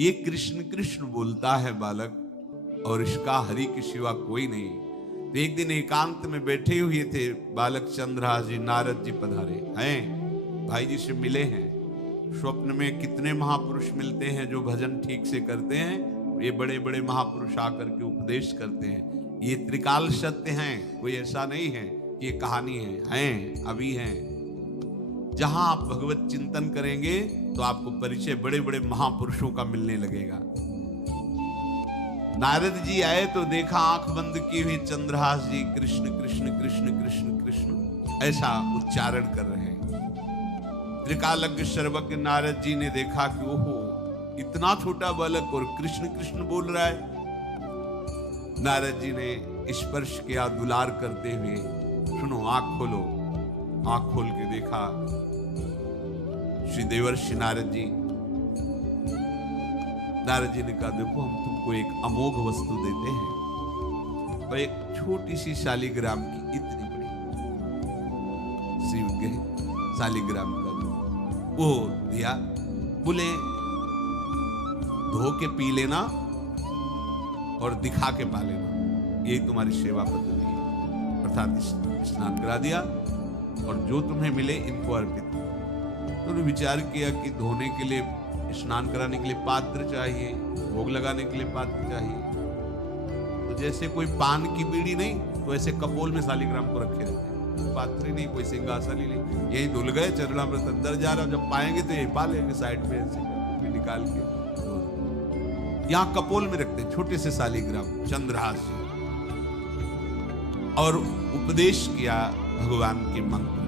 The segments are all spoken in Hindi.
ये कृष्ण कृष्ण बोलता है बालक, और इसका हरि के सिवा कोई नहीं। तो एक दिन एकांत में बैठे हुए थे बालक चंद्रहास जी, नारद जी पधारे हैं, भाई जी से मिले हैं। स्वप्न में कितने महापुरुष मिलते हैं जो भजन ठीक से करते हैं, ये बड़े बड़े महापुरुष आकर के उपदेश करते हैं। ये त्रिकाल सत्य हैं, कोई ऐसा नहीं है कि ये कहानी हैं, अभी हैं। जहां आप भगवत चिंतन करेंगे तो आपको परिचय बड़े बड़े महापुरुषों का मिलने लगेगा। नारद जी आए तो देखा आंख बंद किए हुए चंद्रहास जी कृष्ण कृष्ण कृष्ण कृष्ण कृष्ण ऐसा उच्चारण कर रहे हैं। त्रिकालज्ञ सर्वज्ञ नारद जी ने देखा कि ओहो, इतना छोटा बालक और कृष्ण कृष्ण बोल रहा है। नारद जी ने स्पर्श किया दुलार करते हुए, सुनो आंख खोलो। आंख खोल के देखा श्री देवर्षि नारद जी। नारद जी ने कहा देखो, हम तुमको एक अमोघ वस्तु देते हैं, और एक छोटी सी शालिग्राम की इतनी बड़ी श्री शालिग्राम का वो दिया। बोले धो के पी लेना और दिखा के पा लेना, यही तुम्हारी सेवा पद्धति है। अर्थात स्नान करा दिया और जो तुम्हें मिले इनको अर्पित। तो विचार किया कि धोने के लिए, स्नान कराने के लिए पात्र चाहिए, भोग लगाने के लिए पात्र चाहिए। तो जैसे कोई पान की बीड़ी नहीं, तो ऐसे कपोल में शालिग्राम को रखे रहते हैं, पात्र नहीं, कोई सिंहासन ही नहीं। यही धुल गए, चरणामृत अंदर जा रहा, जब पाएंगे तो यही पा लेंगे साइड में ऐसे निकाल के। तो यहाँ कपोल में रखते हैं छोटे से शालिग्राम चंद्रहास जी, और उपदेश किया भगवान के मंत्र।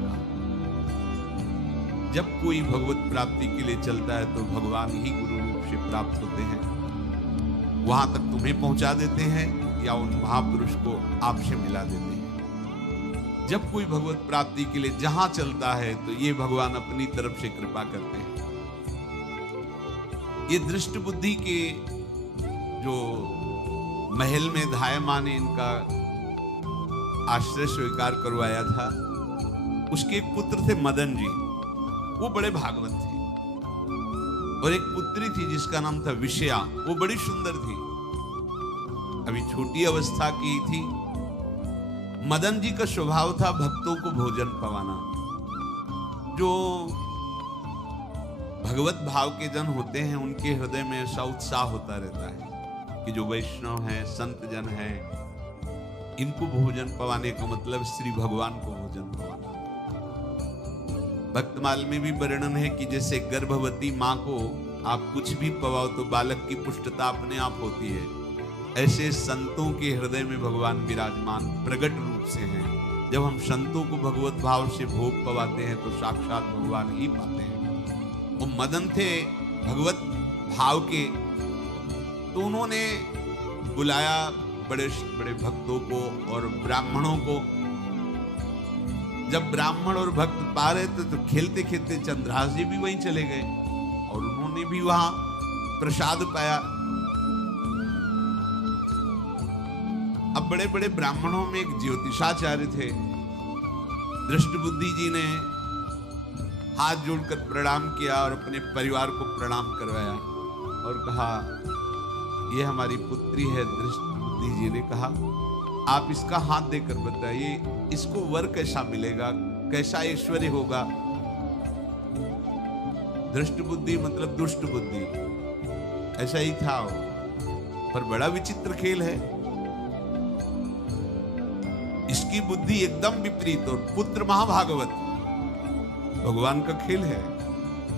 जब कोई भगवत प्राप्ति के लिए चलता है तो भगवान ही गुरु रूप से प्राप्त होते हैं, वहां तक तुम्हें पहुंचा देते हैं या उन महापुरुष को आपसे मिला देते हैं। जब कोई भगवत प्राप्ति के लिए जहां चलता है तो ये भगवान अपनी तरफ से कृपा करते हैं। ये दृष्ट बुद्धि के जो महल में धायमान ने इनका आश्रय स्वीकार करवाया था, उसके एक पुत्र थे मदन जी, वो बड़े भागवत थे। और एक पुत्री थी जिसका नाम था विषया, वो बड़ी सुंदर थी, अभी छोटी अवस्था की थी। मदन जी का स्वभाव था भक्तों को भोजन पवाना। जो भगवत भाव के जन होते हैं उनके हृदय में ऐसा उत्साह होता रहता है कि जो वैष्णव हैं, संत जन हैं, इनको भोजन पवाने का मतलब श्री भगवान को भोजन पवाना। भक्तमाल में भी वर्णन है कि जैसे गर्भवती माँ को आप कुछ भी पवाओ तो बालक की पुष्टता अपने आप होती है, ऐसे संतों के हृदय में भगवान विराजमान प्रकट रूप से हैं। जब हम संतों को भगवत भाव से भोग पवाते हैं तो साक्षात भगवान ही पाते हैं। वो मदन थे भगवत भाव के, तो उन्होंने बुलाया बड़े बड़े भक्तों को और ब्राह्मणों को। जब ब्राह्मण और भक्त पा रहे थे तो खेलते खेलते चंद्रहास जी भी वहीं चले गए और उन्होंने भी वहां प्रसाद पाया। अब बड़े बड़े ब्राह्मणों में एक ज्योतिषाचार्य थे। दृष्ट बुद्धि जी ने हाथ जोड़कर प्रणाम किया और अपने परिवार को प्रणाम करवाया और कहा ये हमारी पुत्री है। दृष्ट बुद्धि जी ने कहा आप इसका हाथ देकर बताइए, इसको वर कैसा मिलेगा, कैसा ऐश्वर्य होगा। दृष्ट बुद्धि मतलब दुष्ट बुद्धि, ऐसा ही था वो। पर बड़ा विचित्र खेल है, इसकी बुद्धि एकदम विपरीत और पुत्र महाभागवत। भगवान का खेल है,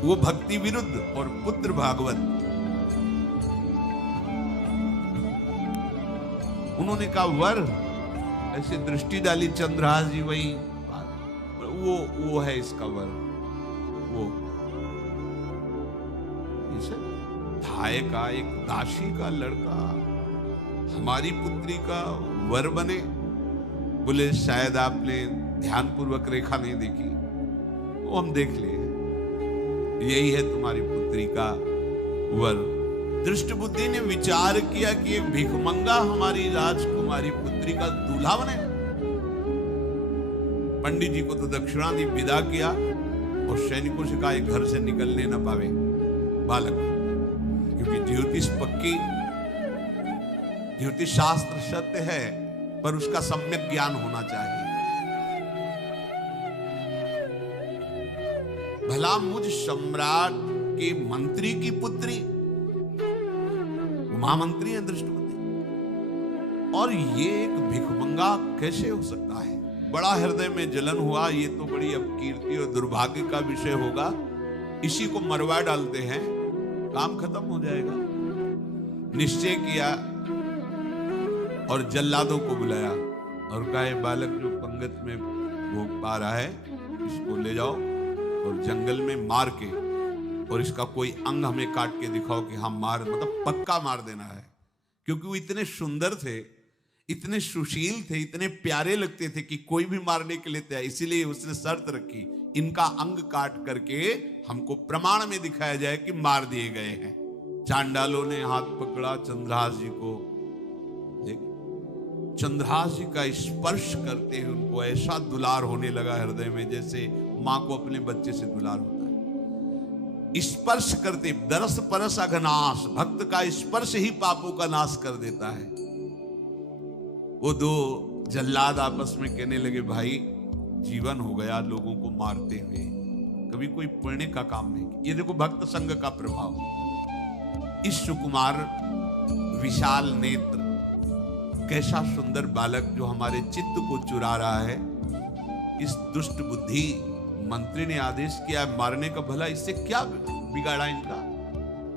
वो भक्ति विरुद्ध और पुत्र भागवत। उन्होंने कहा वर, ऐसे दृष्टि डाली चंद्रहास जी, वही वो है इसका वर। वो धाय का एक दासी का लड़का हमारी पुत्री का वर बने। बोले शायद आपने ध्यान पूर्वक रेखा नहीं देखी, वो हम देख लिए, यही है तुम्हारी पुत्री का वर। दृष्ट बुद्धि ने विचार किया कि एक भिखमंगा हमारी राजकुमारी पुत्री का दूल्हा बने। पंडित जी को तो दक्षिणा दी, विदा किया और सैनिकों से कहा घर से निकलने न पावे बालक, क्योंकि ज्योतिष पक्की, ज्योतिष शास्त्र सत्य है, पर उसका सम्यक ज्ञान होना चाहिए। भला मुझ सम्राट के मंत्री की पुत्री, महामंत्री है दृष्टपति, और ये एक भिखमंगा कैसे हो सकता है? बड़ा हृदय में जलन हुआ, ये तो बड़ी अपकीर्ति और दुर्भाग्य का विषय होगा, इसी को मरवा डालते हैं, काम खत्म हो जाएगा। निश्चय किया और जल्लादों को बुलाया और कहा, ये बालक जो पंगत में भोग पा रहा है, इसको ले जाओ और जंगल में मार के, और इसका कोई अंग हमें काट के दिखाओ कि हम मार, मतलब पक्का मार देना है। क्योंकि वो इतने सुंदर थे, इतने सुशील थे, इतने प्यारे लगते थे कि कोई भी मारने के लिए तैयार। इसीलिए उसने शर्त रखी, इनका अंग काट करके हमको प्रमाण में दिखाया जाए कि मार दिए गए हैं। चांडालों ने हाथ पकड़ा चंद्रहास जी को, चंद्रहास जी का स्पर्श करते हुए उनको ऐसा दुलार होने लगा हृदय में, जैसे मां को अपने बच्चे से दुलार होता है। स्पर्श करते, दरस परस अघनाश, भक्त का स्पर्श ही पापों का नाश कर देता है। वो दो जल्लाद आपस में कहने लगे, भाई जीवन हो गया लोगों को मारते हुए, कभी कोई पुण्य का काम नहीं किया। ये देखो भक्त संग का प्रभाव। इस सुकुमार विशाल नेत्र, कैसा सुंदर बालक जो हमारे चित्त को चुरा रहा है, इस दुष्ट बुद्धि मंत्री ने आदेश किया मारने का, भला इससे क्या बिगाड़ा इनका,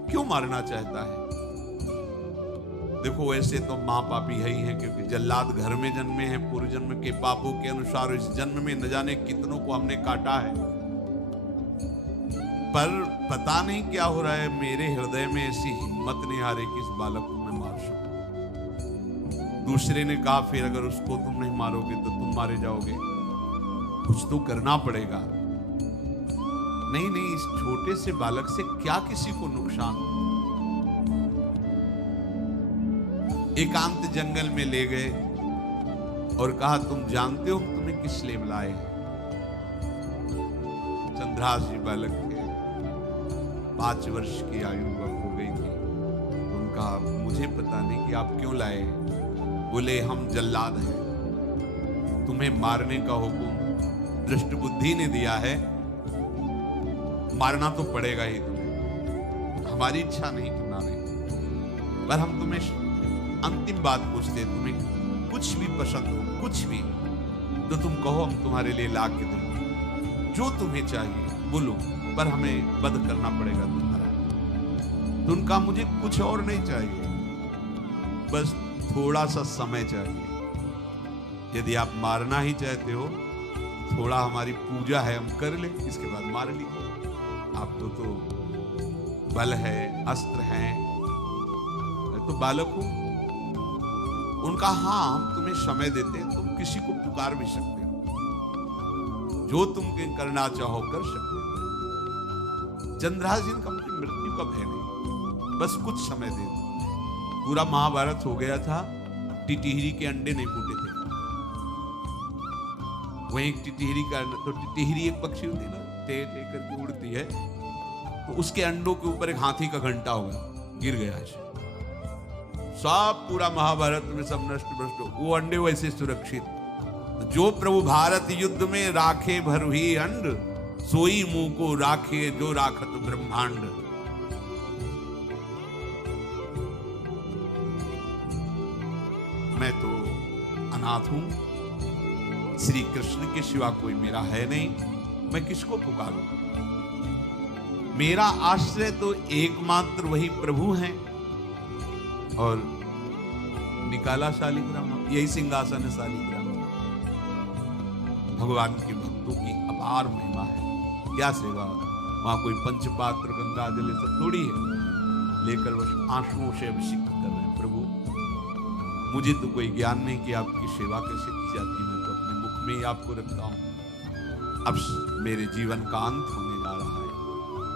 क्यों मारना चाहता है? देखो वैसे तो मां पापी है ही है, क्योंकि जल्लाद घर में जन्मे हैं, पूर्व जन्म के पापों के अनुसार इस जन्म में न जाने कितनों को हमने काटा है, पर पता नहीं क्या हो रहा है, मेरे हृदय में ऐसी हिम्मत नहीं आ रही कि इस बालक को मैं मार सकूं। दूसरे ने कहा, फिर अगर उसको तुम नहीं मारोगे तो तुम मारे जाओगे, कुछ तो करना पड़ेगा। नहीं नहीं, इस छोटे से बालक से क्या किसी को नुकसान? एकांत जंगल में ले गए और कहा, तुम जानते हो तुम्हें किस लिए बुलाए? चंद्रहास जी बालक थे, 5 वर्ष की आयु हो गई थी। उनका मुझे पता नहीं कि आप क्यों लाए। बोले, हम जल्लाद हैं, तुम्हें मारने का हुक्म दृष्ट बुद्धि ने दिया है, मारना तो पड़ेगा ही तुम्हें, हमारी इच्छा नहीं कि मारे, पर हम तुम्हें अंतिम बात पूछते, तुम्हें कुछ भी पसंद हो, कुछ भी तो तुम कहो, हम तुम्हारे लिए ला के देंगे, जो तुम्हें चाहिए बोलो, पर हमें वध करना पड़ेगा तुम्हारा। तो उनका, मुझे कुछ और नहीं चाहिए, बस थोड़ा सा समय चाहिए। यदि आप मारना ही चाहते हो, थोड़ा हमारी पूजा है हम कर ले, इसके बाद मार लीजिए। आपको तो बल है, अस्त्र हैं, तो बालक हो। उनका, हाँ हम तुम्हें समय देते हैं, तुम किसी को पुकार भी सकते हो, जो तुम करना चाहो कर सकते हो। चंद्रहास जी का मुझे मृत्यु का भय नहीं, बस कुछ समय दे दो। पूरा महाभारत हो गया था, टिटिहरी के अंडे नहीं फूटे थे। वही टिटिहरी का, तो टिटिहरी एक पक्षी होती है ना, टे टे करके उड़ती है, तो उसके अंडों के ऊपर एक हाथी का घंटा होगा, गिर गया ऐसे, सब पूरा महाभारत में सब नष्ट भ्रष्ट। वो अंडे वैसे सुरक्षित। जो प्रभु भारत युद्ध में राखे भरुही अंड, सोई मुंह को राखे जो राखत ब्रह्मांड। मैं तो अनाथ हूं, श्री कृष्ण के सिवा कोई मेरा है नहीं, मैं किसको पुकारूं? मेरा आश्रय तो एकमात्र वही प्रभु हैं, और निकाला शालिग्राम, यही सिंहासन है शालिग्राम। भगवान के भक्तों की अपार महिमा है, क्या सेवा। वहां कोई पंचपात्र गंगा जल सब थोड़ी है, लेकर बस आंसुओं से अभिषेक कर रहे हैं। प्रभु मुझे तो कोई ज्ञान नहीं कि आपकी सेवा कैसे की जाती, मैं तो अपने मुख में ही आपको रखता हूं। अब मेरे जीवन का अंत होने जा रहा है,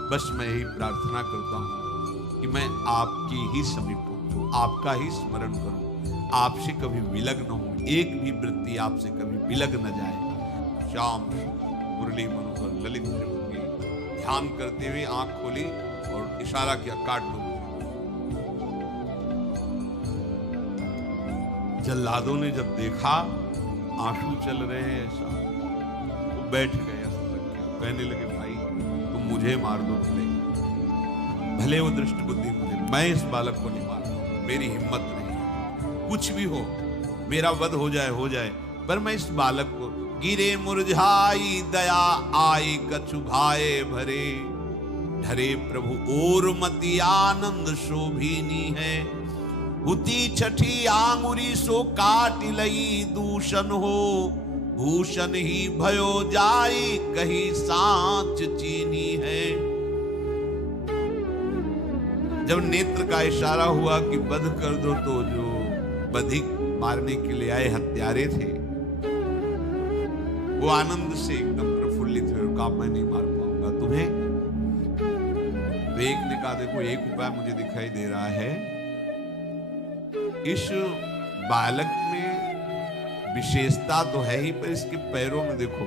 बस मैं यही प्रार्थना करता हूं कि मैं आपकी ही समीप पहुंचूं, आपका ही स्मरण करूं, आपसे कभी विलग न हो, एक भी वृत्ति आपसे कभी विलग न जाए। श्याम मुरली मनोहर ललित ध्यान करते हुए आंख खोली और इशारा किया, काट लो। जल्लादों ने जब देखा आंसू चल रहे हैं ऐसा, वो बैठ गए अस्त्र रख के, कहने लगे भाई तुम मुझे मार दो, भले वो दृष्ट बुद्धि मुझे, मैं इस बालक को नहीं मारूंगा, मेरी हिम्मत नहीं है, कुछ भी हो मेरा वध हो जाए, पर मैं इस बालक को, गिरे मुरझाई दया आई कछु भाए भरे, ढरे प्रभु और मति आनंद शोभिनी है, हुती छठी आंगुरी सो काट लई दूषण हो, भूषण ही भयो जाई कही सांच चीनी है। जब नेत्र का इशारा हुआ कि वध कर दो, तो जो बधिक मारने के लिए आए हत्यारे थे वो आनंद से एकदम प्रफुल्लित हुए, कहा मैं नहीं मार पाऊंगा तुम्हें। तो एक ने कहा देखो एक उपाय मुझे दिखाई दे रहा है, इस बालक में विशेषता तो है ही, पर इसके पैरों में देखो,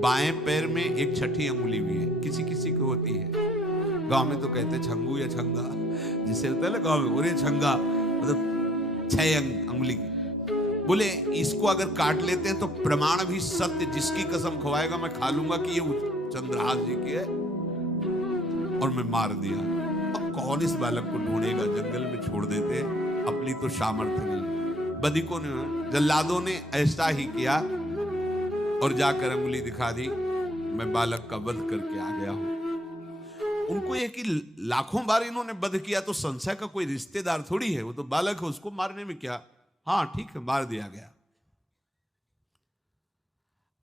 बाएं पैर में एक छठी अंगुली भी है, किसी किसी को होती है, गांव में तो कहते हैं छंगू या छंगा, जिसे होता है ना गांव में, बोले छंगा मतलब 6 अंगुली की। बोले इसको अगर काट लेते हैं तो प्रमाण भी सत्य, जिसकी कसम खवाएगा मैं खा लूंगा कि ये चंद्रहास जी की है, और मैं मार दिया। अब कौन इस बालक को ढूंढेगा, जंगल में छोड़ देते, अपनी तो सामर्थ्य नहीं। बधिकों ने, जल्लादों ने ऐसा ही किया और जाकर अंगुली दिखा दी, मैं बालक का वध करके आ गया हूं। उनको ये कि लाखों बार इन्होंने वध किया तो संशय का कोई रिश्तेदार थोड़ी है, वो तो बालक है, उसको मारने में क्या, हाँ ठीक है मार दिया गया।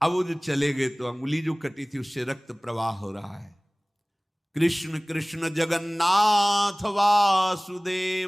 अब वो जो चले गए तो अंगुली जो कटी थी उससे रक्त प्रवाह हो रहा है। कृष्ण कृष्ण जगन्नाथ वासुदेव।